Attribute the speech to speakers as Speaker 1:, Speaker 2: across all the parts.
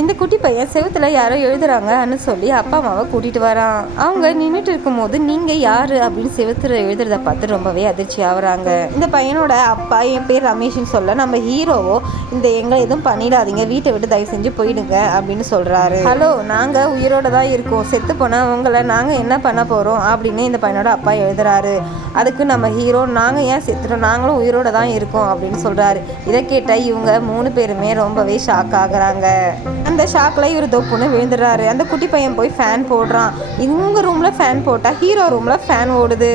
Speaker 1: இந்த குட்டி பையன் செவுத்துல யாரோ எழுதுறாங்கன்னு சொல்லி அப்பா அம்மாவை கூட்டிட்டு வரான். அவங்க நின்றுட்டு இருக்கும்போது நீங்க யாரு அப்படின்னு செவுத்துல எழுதுறத பார்த்து ரொம்பவே அதிர்ச்சி ஆகுறாங்க. இந்த பையனோட அப்பா என் பேர் ரமேஷ்னு சொல்ல நம்ம ஹீரோவோ இந்த எங்களை எதுவும் பண்ணிடாதீங்க வீட்டை விட்டு தயவு செஞ்சு போயிடுங்க அப்படின்னு சொல்றாரு. ஹலோ நாங்க உயிரோட தான் இருக்கோம். செத்து போனா உங்களை நாங்க என்ன பண்ண போறோம் அப்படின்னு இந்த பையனோட அப்பா எழுதுறாரு. அதுக்கு நம்ம ஹீரோ நாங்கள் ஏன் செத்துட்டோம்? நாங்களும் உயிரோட தான் இருக்கோம் அப்படின்னு சொல்கிறாரு இதை கேட்ட இவங்க மூணு பேருமே ரொம்பவே ஷாக் ஆகுறாங்க. அந்த ஷாக்கில் இவர் தொப்புன்னு விழுந்துடுறாரு. அந்த குட்டி பையன் போய் ஃபேன் போடுறான். இவங்க ரூமில் ஃபேன் போட்டால் ஹீரோ ரூமில் ஃபேன் ஓடுது.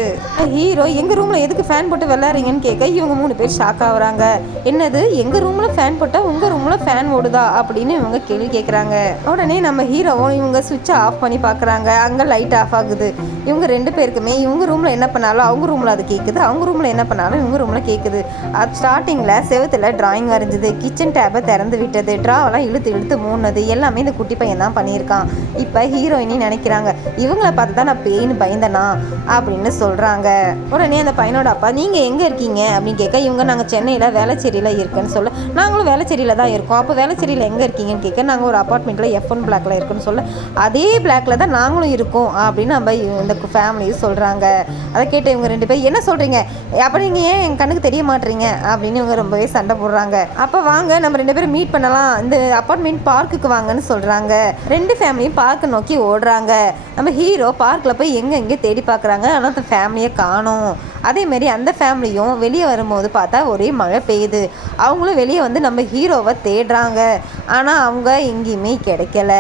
Speaker 1: ஹீரோ எங்கள் ரூமில் எதுக்கு ஃபேன் போட்டு விளாட்றீங்கன்னு கேட்க இவங்க மூணு பேர் ஷாக் ஆகுறாங்க. என்னது? எங்கள் ரூமில் ஃபேன் போட்டால் உங்கள் ரூமில் ஃபேன் ஓடுதா? அப்படின்னு இவங்க கேள்வி கேட்குறாங்க உடனே நம்ம ஹீரோவும் இவங்க சுவிட்சை ஆஃப் பண்ணி பார்க்குறாங்க அங்கே லைட் ஆஃப் ஆகுது. இவங்க ரெண்டு பேருக்குமே இவங்க ரூமில் என்ன பண்ணாலும் அவங்க ரூமில் அது கேட்குது அவங்க ரூமில் என்ன பண்ணாலும் இவங்க ரூமில் கேட்குது அது ஸ்டார்டிங்கில் செவுத்துல டிராயிங் வரைஞ்சது கிச்சன் டேப்பை திறந்து விட்டது. ட்ராவெல்லாம் இழுத்து இழுத்து மூணுனது எல்லாமே இந்த குட்டி பையன் தான் பண்ணியிருக்கான். இப்போ ஹீரோயினி நினைக்கிறாங்க. இவங்கள பார்த்து தான் நான் பேய்னு பயந்தனா? அப்படின்னு சொல்கிறாங்க உடனே அந்த பையனோட அப்பா நீங்கள் எங்கே இருக்கீங்க? அப்படின்னு கேட்க இவங்க நாங்கள் சென்னையில் வேளச்சேரியில் இருக்குன்னு சொல்ல நாங்களும் வேளச்சேரியில் தான் இருக்கோம். அப்போ வேளச்சேரியில் எங்கே இருக்கீங்கன்னு கேட்க நாங்கள் ஒரு அப்பார்ட்மெண்ட்டில் எஃப் ஒன் பிளாக்ல இருக்குன்னு சொல்ல அதே பிளாக்ல தான் நாங்களும் இருக்கோம். அப்படின்னு நம்ம இந்த ஃபேமிலியும் சொல்கிறாங்க அதை கேட்ட இவங்க ரெண்டு பேர் என்ன சொல்கிறீங்க அப்போ நீங்கள் ஏன் என் கண்ணுக்கு தெரிய மாட்டீங்க? அப்படின்னு இவங்க ரொம்பவே சண்டை போடுறாங்க. அப்போ வாங்க நம்ம ரெண்டு பேரும் மீட் பண்ணலாம். இந்த அப்பார்ட்மெண்ட் பார்க்குக்கு வாங்கன்னு சொல்கிறாங்க ரெண்டு ஃபேமிலியும் பார்க்கை நோக்கி ஓடுறாங்க. நம்ம ஹீரோ பார்க்கில் போய் எங்கே எங்கே தேடி பார்க்குறாங்க ஆனால் அந்த ஃபேமிலியை காணோம். அதேமாரி அந்த ஃபேமிலியும் வெளியே வரும்போது பார்த்தா ஒரே மழை பெய்யுது. அவங்களும் வெளியே வந்து நம்ம ஹீரோவை தேடுறாங்க. ஆனால் அவங்க எங்கேயுமே கிடைக்கல.